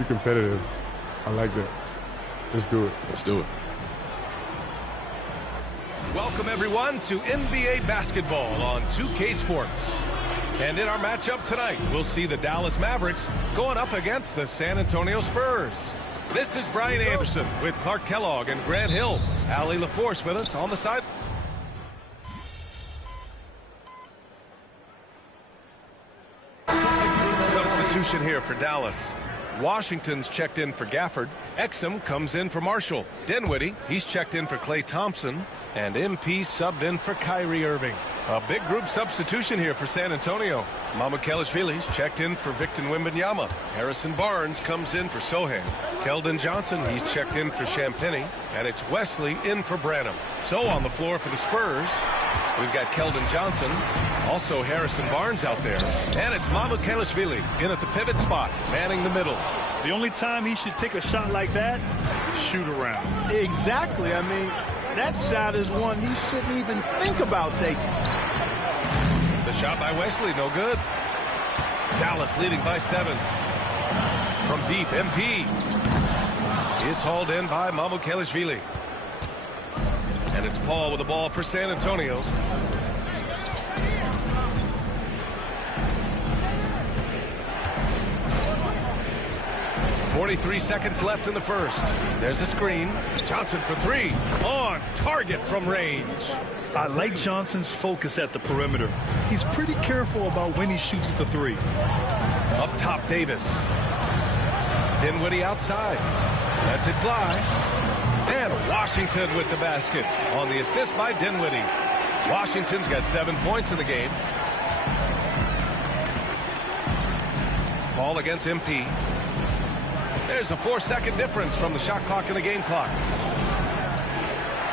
be competitive. I like that. Let's do it. Let's do it. Welcome, everyone, to NBA basketball on 2K Sports. And in our matchup tonight, we'll see the Dallas Mavericks going up against the San Antonio Spurs. This is Brian Anderson with Clark Kellogg and Grant Hill. Allie LaForce with us on the side. Substitution here for Dallas. Washington's checked in for Gafford. Exum comes in for Marshall. Dinwiddie, he's checked in for Klay Thompson. And MP subbed in for Kyrie Irving. A big group substitution here for San Antonio. Mamukelashvili's checked in for Victor Wembanyama. Harrison Barnes comes in for Sohan. Keldon Johnson, he's checked in for Champagnie. And it's Wesley in for Branham. So on the floor for the Spurs, we've got Keldon Johnson. Also Harrison Barnes out there. And it's Mamukelashvili in at the pivot spot, manning the middle. The only time he should take a shot like that, shoot around. Exactly. I mean, that shot is one he shouldn't even think about taking. The shot by Wesley, no good. Dallas leading by 7. From deep, MP. It's hauled in by Mamukelashvili. And it's Paul with the ball for San Antonio. .43 seconds left in the first. There's a screen. Johnson for 3. On target from range. I like Johnson's focus at the perimeter. He's pretty careful about when he shoots the 3. Up top, Davis. Dinwiddie outside. Lets it fly. And Washington with the basket on the assist by Dinwiddie. Washington's got 7 points in the game. Ball against MP. There's a 4-second difference from the shot clock and the game clock.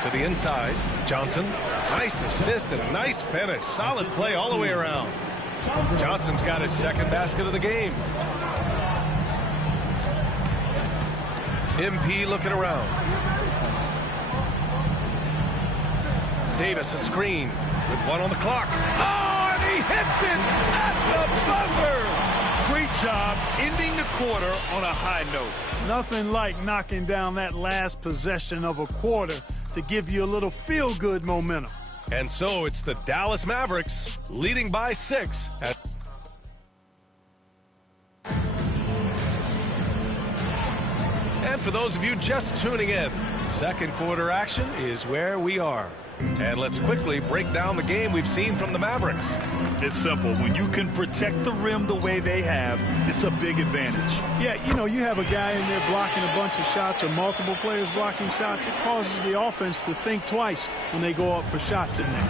To the inside, Johnson. Nice assist and nice finish. Solid play all the way around. Johnson's got his second basket of the game. MP looking around. Davis a screen with 1 on the clock. Oh, and he hits it at the buzzer. Great job ending the quarter on a high note. Nothing like knocking down that last possession of a quarter to give you a little feel-good momentum. And so it's the Dallas Mavericks leading by 6. And for those of you just tuning in, second quarter action is where we are. And let's quickly break down the game we've seen from the Mavericks. It's simple. When you can protect the rim the way they have, it's a big advantage. Yeah, you know, you have a guy in there blocking a bunch of shots or multiple players blocking shots. It causes the offense to think twice when they go up for shots in there.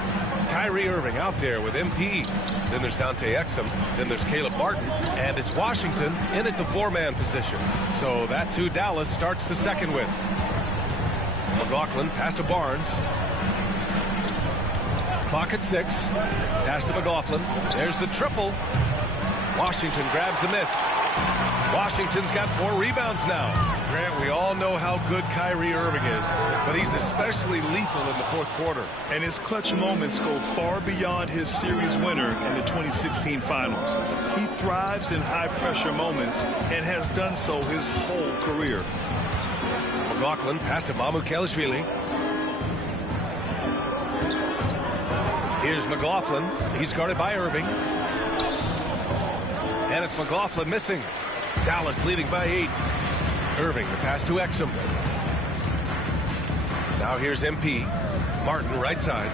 Kyrie Irving out there with MP. Then there's Dante Exum. Then there's Caleb Martin. And it's Washington in at the 4-man position. So that's who Dallas starts the second with. McLaughlin pass to Barnes. Clock at 6. Pass to McLaughlin. There's the triple. Washington grabs the miss. Washington's got 4 rebounds now. Grant, we all know how good Kyrie Irving is, but he's especially lethal in the fourth quarter. And his clutch moments go far beyond his series winner in the 2016 finals. He thrives in high-pressure moments and has done so his whole career. McLaughlin pass to Mamukelashvili. Here's McLaughlin. He's guarded by Irving. And it's McLaughlin missing. Dallas leading by 8. Irving, the pass to Exum. Now here's MP. Martin, right side.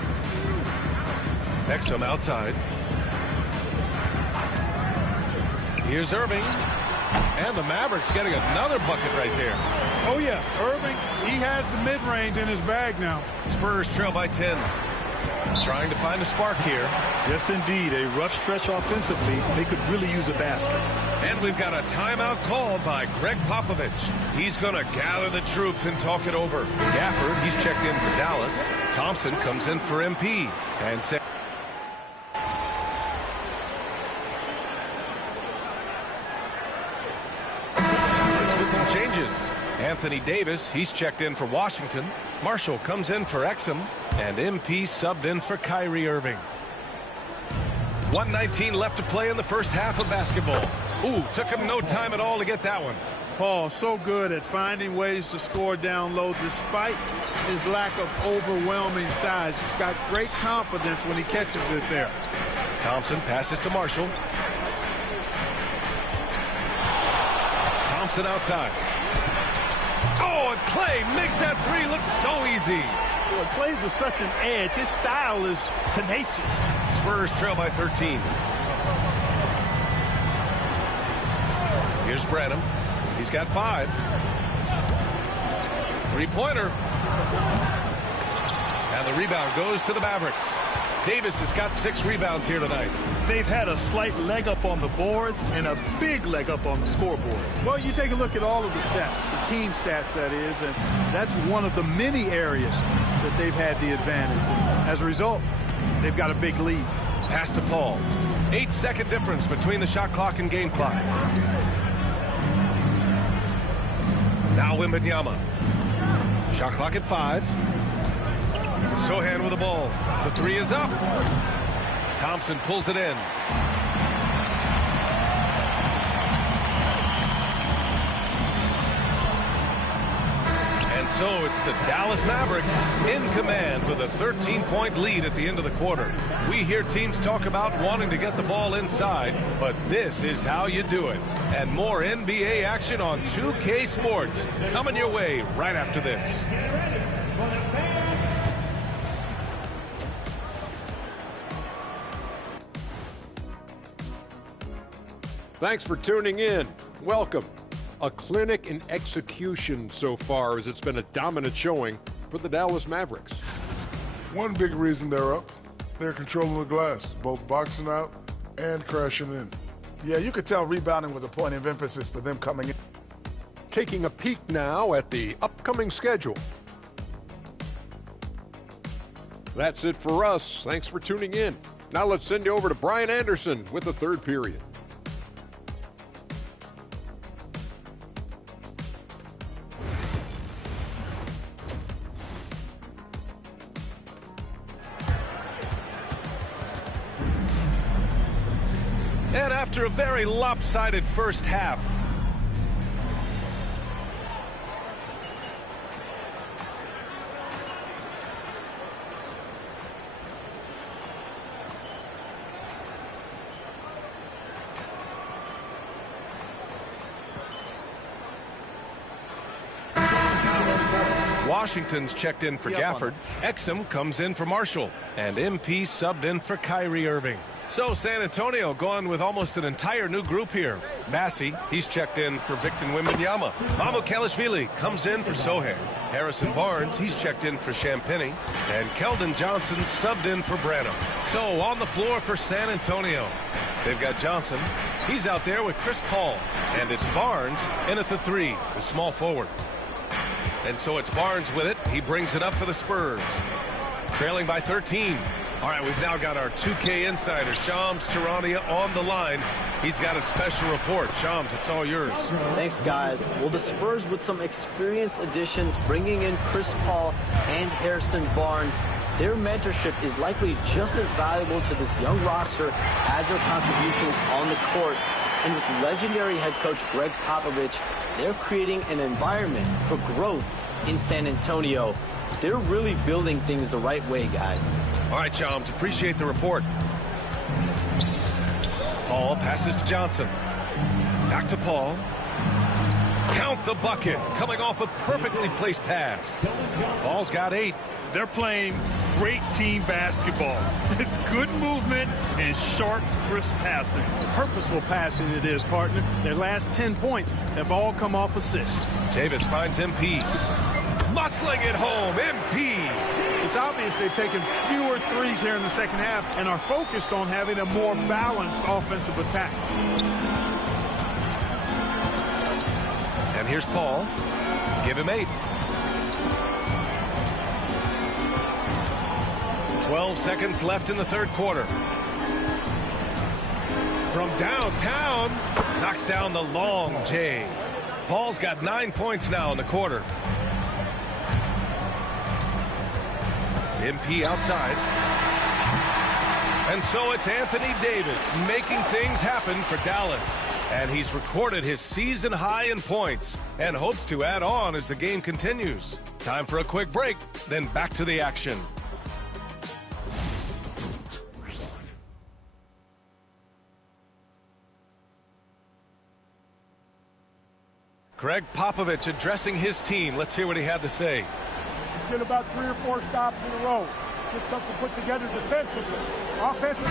Exum outside. Here's Irving. And the Mavericks getting another bucket right there. Oh, yeah. Irving, he has the mid-range in his bag now. Spurs trail by 10. Trying to find a spark here. Yes, indeed. A rough stretch offensively. They could really use a basket. And we've got a timeout called by Greg Popovich. He's going to gather the troops and talk it over. Gafford, he's checked in for Dallas. Thompson comes in for MP. And with some changes. Anthony Davis, he's checked in for Washington. Marshall comes in for Exum. And MP subbed in for Kyrie Irving. 1:19 left to play in the first half of basketball. Ooh, took him no time at all to get that one. Paul, so good at finding ways to score down low despite his lack of overwhelming size. He's got great confidence when he catches it there. Thompson passes to Marshall. Thompson outside. Oh, and Clay makes that three look so easy. Well, he plays with such an edge. His style is tenacious. Spurs trail by 13. Here's Branham. He's got 5. Three-pointer. And the rebound goes to the Mavericks. Davis has got 6 rebounds here tonight. They've had a slight leg up on the boards and a big leg up on the scoreboard. Well, you take a look at all of the stats, the team stats, that is, and that's one of the many areas that they've had the advantage. As a result, they've got a big lead. Pass to Paul. 8-second difference between the shot clock and game clock. Now Wembanyama. Shot clock at 5. Sohan with the ball. The three is up. Thompson pulls it in. And so it's the Dallas Mavericks in command with a 13-point lead at the end of the quarter. We hear teams talk about wanting to get the ball inside, but this is how you do it. And more NBA action on 2K Sports coming your way right after this. Thanks for tuning in. Welcome. A clinic in execution so far, as it's been a dominant showing for the Dallas Mavericks. One big reason they're up, they're controlling the glass, both boxing out and crashing in. Yeah, you could tell rebounding was a point of emphasis for them coming in. Taking a peek now at the upcoming schedule. That's it for us. Thanks for tuning in. Now let's send you over to Brian Anderson with the third period. And after a very lopsided first half, Washington's checked in for Gafford. Exum comes in for Marshall. And MP subbed in for Kyrie Irving. So San Antonio going with almost an entire new group here. Massey, he's checked in for Victor Wembanyama. Mamukelashvili comes in for Sohan. Harrison Barnes, he's checked in for Champagnie. And Keldon Johnson subbed in for Branham. So on the floor for San Antonio, they've got Johnson. He's out there with Chris Paul. And it's Barnes in at the 3, the small forward. And so it's Barnes with it. He brings it up for the Spurs. Trailing by 13. All right, we've now got our 2K insider, Shams Charania, on the line. He's got a special report. Shams, it's all yours. Thanks, guys. Well, the Spurs with some experienced additions, bringing in Chris Paul and Harrison Barnes. Their mentorship is likely just as valuable to this young roster as their contributions on the court. And with legendary head coach Greg Popovich, they're creating an environment for growth in San Antonio. They're really building things the right way, guys. All right, Shams, appreciate the report. Paul passes to Johnson. Back to Paul. Count the bucket. Coming off a perfectly placed pass. Paul's got 8. They're playing great team basketball. It's good movement and sharp, crisp passing. Purposeful passing it is, partner. Their last 10 points have all come off assists. Davis finds MP. Muscling it home, MP. It's obvious they've taken fewer threes here in the second half and are focused on having a more balanced offensive attack. And here's Paul. Give him 8. 12 seconds left in the third quarter. From downtown, knocks down the long J. Paul's got 9 points now in the quarter. MP outside. And so it's Anthony Davis making things happen for Dallas. And he's recorded his season high in points and hopes to add on as the game continues. Time for a quick break, then back to the action. Greg Popovich addressing his team. Let's hear what he had to say. Let's get about 3 or 4 stops in a row. Let's get something put together defensively. Offensively.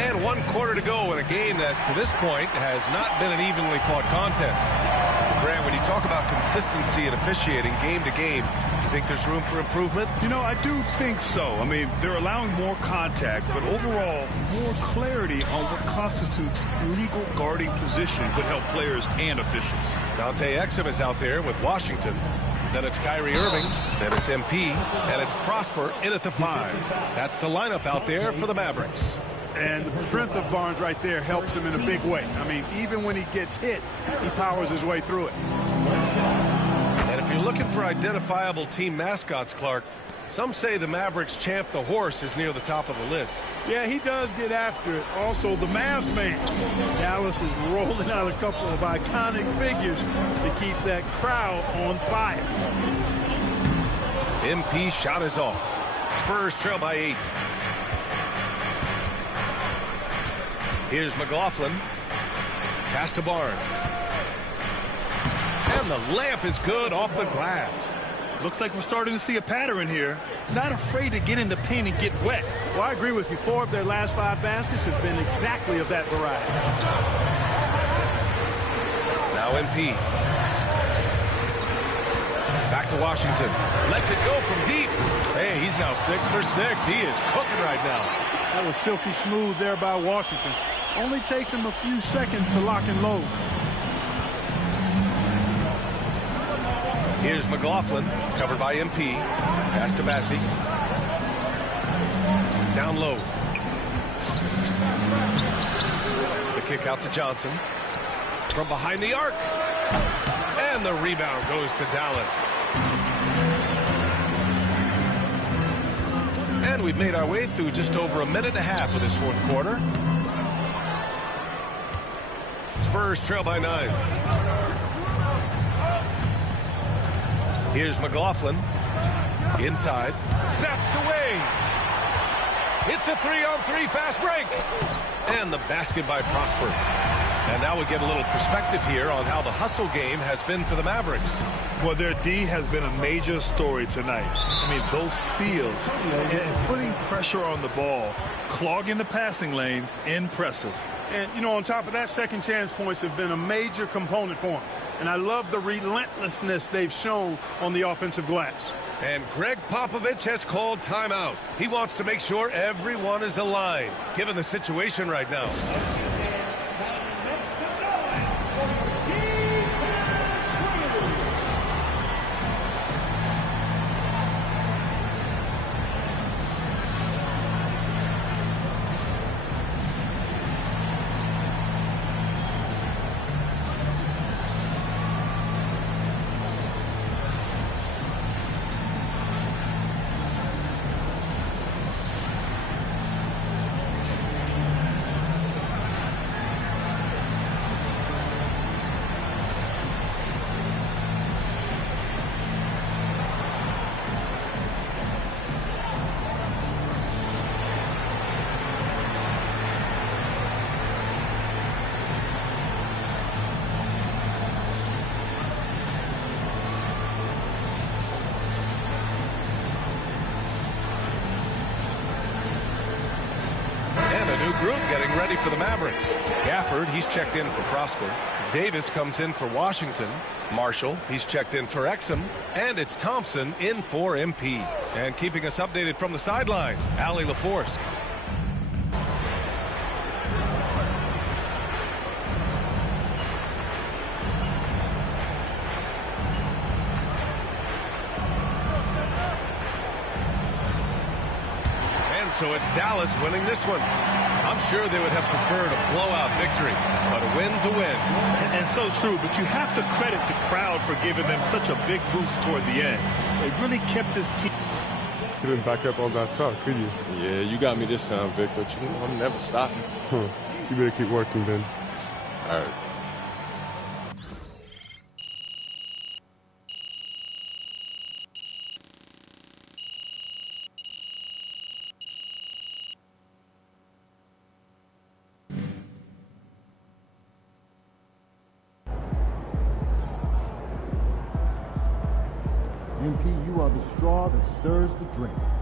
And 1 quarter to go in a game that, to this point, has not been an evenly fought contest. Grant, when you talk about consistency and officiating game to game, do you think there's room for improvement? You know, I do think so. I mean, they're allowing more contact, but overall, more clarity on what constitutes legal guarding position would help players and officials. Dante Exum is out there with Washington. Then it's Kyrie Irving. Then it's MP. And it's Prosper in at the 5. That's the lineup out there for the Mavericks. And the strength of Barnes right there helps him in a big way. I mean, even when he gets hit, he powers his way through it. And if you're looking for identifiable team mascots, Clark, some say the Mavericks champ the horse is near the top of the list. Yeah, he does get after it. Also, the Mavs man. Dallas is rolling out a couple of iconic figures to keep that crowd on fire. MP shot is off. Spurs trail by 8. Here's McLaughlin. Pass to Barnes. And the layup is good off the glass. Looks like we're starting to see a pattern here. Not afraid to get in the paint and get wet. Well, I agree with you. 4 of their last 5 baskets have been exactly of that variety. Now MP. Back to Washington. Lets it go from deep. Hey, he's now 6 for 6. He is cooking right now. That was silky smooth there by Washington. Only takes him a few seconds to lock and load. Here's McLaughlin, covered by MP. Pass to Bassi. Down low. The kick out to Johnson. From behind the arc. And the rebound goes to Dallas. And we've made our way through just over a minute and a half of this 4th quarter. Spurs trail by 9. Here's McLaughlin. Inside. Snatched away. It's a 3-on-3 fast break. And the basket by Prosper. And now we get a little perspective here on how the hustle game has been for the Mavericks. Well, their D has been a major story tonight. I mean, those steals and putting pressure on the ball, clogging the passing lanes, impressive. And, you know, on top of that, second chance points have been a major component for them. And I love the relentlessness they've shown on the offensive glass. And Greg Popovich has called timeout. He wants to make sure everyone is aligned, given the situation right now. Group getting ready for the Mavericks. Gafford, he's checked in for Prosper. Davis comes in for Washington. Marshall, he's checked in for Exum. And it's Thompson in for MP. And keeping us updated from the sideline, Allie LaForce. And so it's Dallas winning this one. I'm sure they would have preferred a blowout victory, but a win's a win. And so true, but you have to credit the crowd for giving them such a big boost toward the end. They really kept this team. You didn't back up on that talk, could you? Yeah, you got me this time, Vic, but you know, I'm never stopping. You better keep working, Ben. All right. MP, you are the straw that stirs the drink.